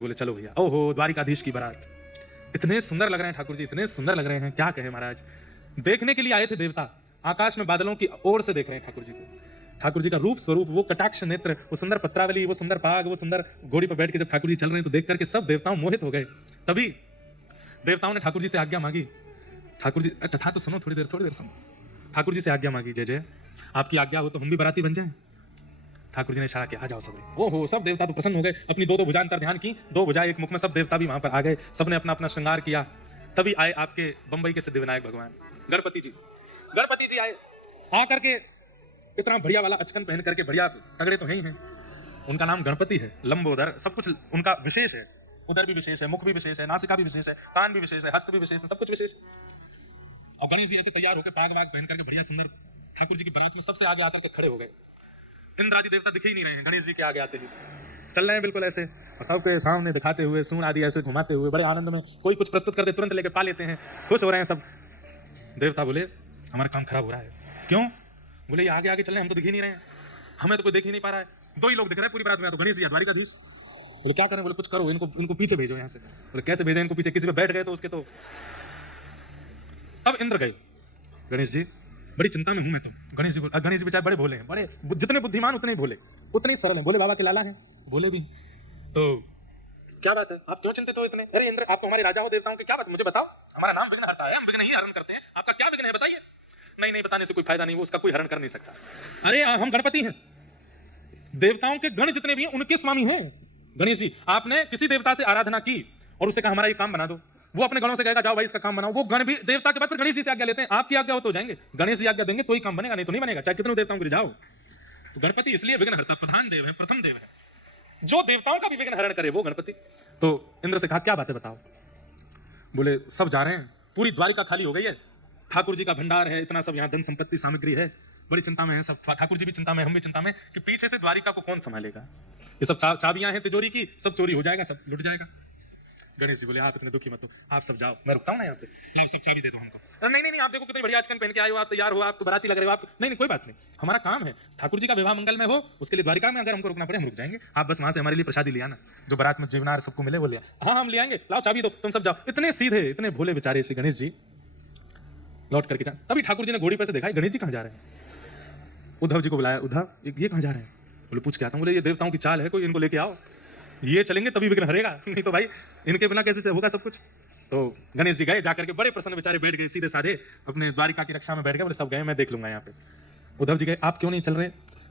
बोले चलो भैया। ओहो, द्वारिकाधीश की बारात, इतने सुंदर लग रहे हैं ठाकुर जी, इतने सुंदर लग रहे हैं, क्या कहे महाराज। देखने के लिए आए थे देवता, आकाश में बादलों की ओर से देख रहे हैं ठाकुर जी को। ठाकुर जी का रूप स्वरूप, वो कटाक्ष नेत्र, वो सुंदर पत्रावली, वो सुंदर पाग, वो सुंदर घोड़ी पर बैठ के जब ठाकुर जी चल रहे हैं तो देख करके सब देवताओं मोहित हो गए। तभी देवताओं ने ठाकुर जी से आज्ञा मांगी। ठाकुर जी, कथा तो सुनो, थोड़ी देर सुनो। ठाकुर जी से आज्ञा मांगी, जय जय आपकी आज्ञा हो तो हम भी बाराती बन जाएं। ठाकुर जी ने इशारा किया, आ जाओ सब। ओहो, सब देवता तो प्रसन्न हो गए, अपनी दो भुजाएं अंतर ध्यान की, दो भुजाएं एक मुख में, सब देवता भी वहां पर आ गए, सबने अपना अपना श्रृंगार किया। तभी आए आपके बंबई के सिद्धिविनायक भगवान गणपति जी। गणपति जी आए, आकर के इतना बढ़िया वाला अचकन पहन करके, बढ़िया तगड़े तो हैं ही हैं। उनका नाम गणपति है, लंबोदर, सब कुछ उनका विशेष है, उदर भी विशेष है, मुख भी विशेष है, नासिका भी विशेष है, कान भी विशेष है, हस्त भी विशेष है, सब कुछ विशेष। और गणेश जी ऐसे तैयार होकर पैग वैग पहन करके बढ़िया सुंदर ठाकुर जी की बारात में सबसे आगे आकर के खड़े हो गए। इंद्र आदि देवता दिख ही नहीं रहे हैं, गणेश जी के आगे आते ही चल रहे हैं बिल्कुल ऐसे, और सबके सामने दिखाते हुए, सूंड आदि ऐसे घुमाते हुए, बड़े आनंद में, कोई कुछ प्रस्तुत करते तुरंत लेके पा लेते हैं, खुश हो रहे हैं सब। देवता बोले हमारा काम खराब हो रहा है। क्यों? बोले ये आगे आगे चल रहे हैं, हम तो दिख ही नहीं रहे हैं, हमें तो कोई देख ही नहीं पा रहा है, दो ही लोग दिख रहे हैं पूरी बारात में, तो गणेश जी द्वारिकाधीश। बोले क्या करें? बोले कुछ करो, इनको पीछे भेजो यहाँ से। बोले कैसे भेजें इनको पीछे? किसी पे बैठ गए तो उसके तो। तब इंद्र गए, गणेश जी बड़ी चिंता में हूं मैं तो। गणेश जी बेचारे बड़े भोले हैं, बड़े जितने बुद्धिमान उतने ही भोले, उतने ही सरल हैं, भोले बाबा के लाला हैं, भोले भी। तो क्या बात है, आप क्यों चिंतित हो इतने? अरे इंद्र, आप तो हमारे राजा हो देवताओं के, क्या बात मुझे बताओ, हमारा नाम विघ्न हरता है, हम विघ्न ही हरण करते हैं, आपका क्या विघ्न है बताइए। नहीं, बताने से कोई फायदा नहीं, वो उसका कोई हरण कर नहीं सकता। अरे हम गणपति हैं, देवताओं के गण जितने भी हैं उनके स्वामी हैं। गणेश जी, आपने किसी देवता से आराधना की और उससे कहा हमारा ये काम बना दो, वो अपने गणों से कहेगा जाओ भाई इसका काम बनाओ, वो गण भी देवता के बाद फिर गणेश जी से आज्ञा लेते हैं, आपकी आज्ञा हो तो जाएंगे, गणेश जी आज्ञा देंगे तो ही काम बनेगा, नहीं तो नहीं बनेगा, चाहे कितने देवताओं को जाओ। तो गणपति इसलिए विघ्नहर्ता, प्रधान देव है, प्रथम देव है, जो देवताओं का भी विघ्न हरण करे वो गणपति। तो इंद्र से कहा क्या बात है बताओ। बोले सब जा रहे हैं, पूरी द्वारिका खाली हो गई है, ठाकुर जी का भंडार है, इतना सब यहाँ धन संपत्ति सामग्री है, बड़ी चिंता में है सब, ठाकुर जी भी चिंता में, हम भी चिंता में कि पीछे से द्वारिका को कौन संभालेगा, ये सब चाबियां हैं तिजोरी की, सब चोरी हो जाएगा, सब लुट जाएगा। गणेश जी बोले आप इतने दुखी मत हो, आप सब जाओ, मैं रुकता हूँ ना यहाँ पे, मैं सब चाबी देता हूँ हमको। नहीं, आप देखो कितनी बढ़िया आजकल पहन के आए हो, आप तैयार हो, आप तो बाराती लग रहे हो, आप नहीं कोई बात नहीं, हमारा काम है ठाकुर जी का विवाह मंगल में हो, उसके लिए द्वारिका में अगर हमको रुकना पड़े हम रुक जाएंगे, आप बस वहां से हमारे लिए प्रसादी लिया ना, जो बारात में जीवनार सबको मिले वो लिया। हाँ हम ले आएंगे, लाओ चाबी दो, तुम सब जाओ। इतने सीधे, इतने भोले बेचारे श्री गणेश जी लौट करके जा। तभी ठाकुर जी ने घोड़ी पर से देखा, गणेश जी कहाँ जा रहे हैं। उद्धव जी को बुलाया, उद्धव ये कहाँ जा रहे हैं? बोले पूछ के आता हूँ। बोले ये देवताओं की चाल है, कोई इनको लेके आओ, ये चलेंगे तभी विघ्न हरेगा, नहीं तो भाई इनके बिना कैसे होगा सब कुछ। तो गणेश जी गए, जाकर के बड़े प्रसन्न बेचारे बैठ गए, सीधे साधे अपने द्वारिका की रक्षा में बैठ गए। बोले सब गए, मैं देख लूंगा यहाँ पे। उद्धव जी गए, आप क्यों नहीं चल रहे?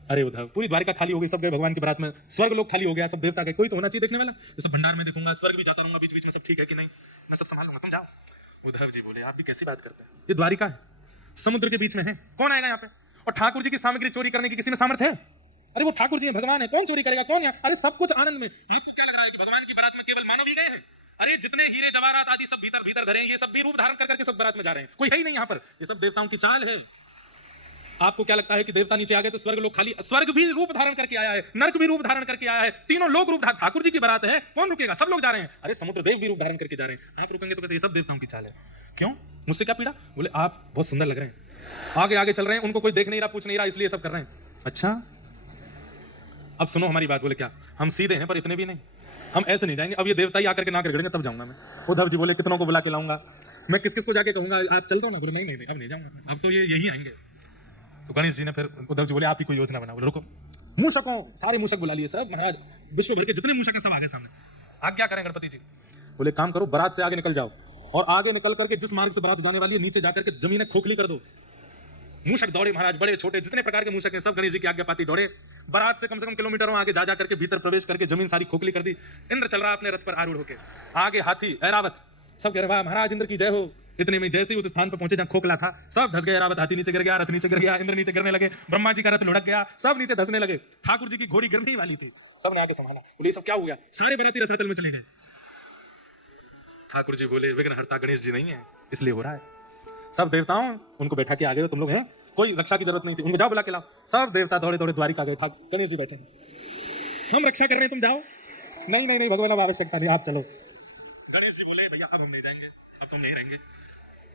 अरे उद्धव, पूरी द्वारिका खाली हो गई, सब गए भगवान की बारात में, स्वर्ग लोग खाली हो गया, सब देवता गए, कोई तो होना चाहिए देखने वाला, ये सब भंडार में देखूंगा, स्वर्ग भी जाता रहूंगा बीच बीच में, सब ठीक है कि नहीं, मैं सब संभाल लूंगा, तुम जाओ। उद्धव जी बोले आप भी कैसी बात करते हैं, ये द्वारिका है, समुद्र के बीच में है, कौन आएगा यहाँ पे? और ठाकुर जी की सामग्री चोरी करने की किसी में सामर्थ्य है? अरे वो ठाकुर जी भगवान है, कौन चोरी करेगा, कौन यहाँ? अरे सब कुछ आनंद में। आपको क्या लग रहा है कि भगवान की बारात में केवल मानव ही गए हैं? अरे जितने हीरे जवाहरात आदि सब भीतर भीतर धरे हैं, ये सब भी रूप धारण करके सब बारात में जा रहे हैं, कोई है ही नहीं यहाँ पर, ये सब देवताओं की चाल है। आपको क्या लगता है कि देवता नीचे आ गए तो स्वर्ग लोग खाली? स्वर्ग भी रूप धारण करके आया है, नर्क भी रूप धारण करके आया है, तीनों लोग रूप धारण, ठाकुर जी की बारात है, कौन रुकेगा? सब लोग जा रहे हैं। अरे समुद्र देव भी रूप धारण करके जा रहे हैं, आप रुकेंगे तो कैसे? ये सब देवताओं की चाल है। क्यों, मुझसे क्या पीड़ा? बोले आप बहुत सुंदर लग रहे हैं, आगे आगे चल रहे हैं, उनको कोई देख नहीं रहा, पूछ नहीं रहा, इसलिए सब कर रहे हैं। अच्छा अब सुनो हमारी बात। बोले क्या? हम सीधे हैं पर इतने भी नहीं, हम ऐसे नहीं जाएंगे, अब ये देवता ही आकर के ना गिड़ेंगे तब जाऊंगा मैं। उद्धव जी बोले कितनों को बुला के लाऊंगा, मैं किस किस को जाके कहूंगा आप चल दो ना? बोले नहीं अब नहीं जाऊंगा, अब तो ये यही आएंगे। तो गणेश जी ने फिर उद्धव जी बोले आप ही कोई योजना बनाओ। बोले रुको, मूषकों, सारे मूषक बुला लिए सब, महाराज विश्व भर के जितने मूषक हैं सब आगे सामने, आज्ञा करें गणपति जी। बोले काम करो, बारात से आगे निकल जाओ, और आगे निकल करके जिस मार्ग से बारात जाने वाली है नीचे जाकर के जमीनें खोखली कर दो। मूषक दौड़े महाराज, बड़े छोटे जितने प्रकार के मूषक हैं सब गणेश जी की आज्ञा पाती दौड़े, बारात से कम किलोमीटरों आगे जा करके भीतर प्रवेश करके जमीन सारी खोखली कर दी। इंद्र चल रहा अपने रथ पर आरूढ़ होके, आगे हाथी ऐरावत, सब कह रहे वाह महाराज इंद्र की जय हो। इतने में जैसे ही उस स्थान पर पहुंचे जहां खोखला था, सब धस गए, ऐरावत हाथी नीचे गिर गया, रथ नीचे गिर गया, इंद्र नीचे गिरने लगे, ब्रह्मा जी का रथ लुढ़क गया, सब नीचे धसने लगे, ठाकुर जी की घोड़ी गिरने ही वाली थी, सबने आके संभाला। बोले सब क्या हो गया? सारे बराती रसातल में चले गए। ठाकुर जी बोले विघ्नहर्ता गणेश जी नहीं है इसलिए हो रहा है, सब देवताओं उनको बैठा के आगे, तुम लोग हैं, कोई रक्षा की जरूरत नहीं थी, उनको जाओ बुला के लाओ। सब देवता दौड़े दौड़े द्वारिका गए, गणेश जी बैठे हैं, हम रक्षा कर रहे हैं, तुम जाओ। नहीं भगवान अब आवश्यकता नहीं, आप चलो। गणेश जी बोले भैया अब हम नहीं जाएंगे, अब तुम नहीं रहेंगे।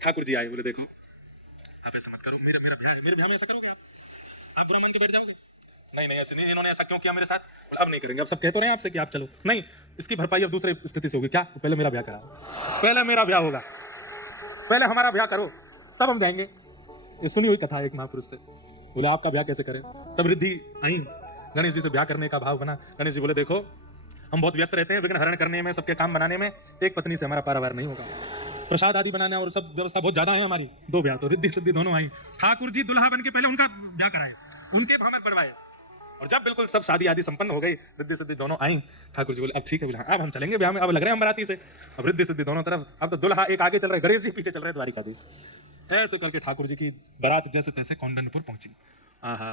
ठाकुर जी आए, बोले देखो आप ऐसा मत करो, मेरे ब्याह में ऐसा करोगे आप बुरा मान के बैठ जाओगे? नहीं नहीं ऐसे नहीं, इन्होंने ऐसा क्यों किया मेरे साथ? बोला, अब नहीं करेंगे, अब सब कह तो रहे हैं आपसे कि आप चलो। नहीं, इसकी भरपाई अब दूसरे स्थिति से होगी। क्या? पहले मेरा ब्याह कराओ, पहले मेरा ब्याह होगा, पहले हमारा ब्याह करो, तब हम जाएंगे। ये सुनी हुई कथा है एक महापुरुष से। बोले आपका ब्याह कैसे करें? तब रिद्धि आई, गणेश जी से ब्याह करने का भाव बना। गणेश जी बोले देखो हम बहुत व्यस्त रहते हैं विघ्न हरण करने में, सबके काम बनाने में, एक पत्नी से हमारा पारावार नहीं होगा। प्रसाद आदि बनाना और सब व्यवस्था बहुत ज्यादा है हमारी। 2 ब्याह तो रिद्धि सिद्धि दोनों आई। ठाकुर जी दुल्हा बन के पहले उनका ब्याह कराए, उनके भामक बढ़वाए, और जब बिल्कुल सब शादी आदि संपन्न हो गई, रिद्धि सिद्धि दोनों आई। ठाकुर जी बोले अब ठीक है, बोले अब हम चलेंगे ब्याह में, अब लग रहे हैं हम बाराती से। अब रिद्धि सिद्धि दोनों तरफ, अब तो दुल्हा एक आगे चल रहे, गणेश जी पीछे चल रहे द्वारिकाधीश। ऐसे करके ठाकुर जी की बारात जैसे तैसे कौंडनपुर पहुंची। आहा।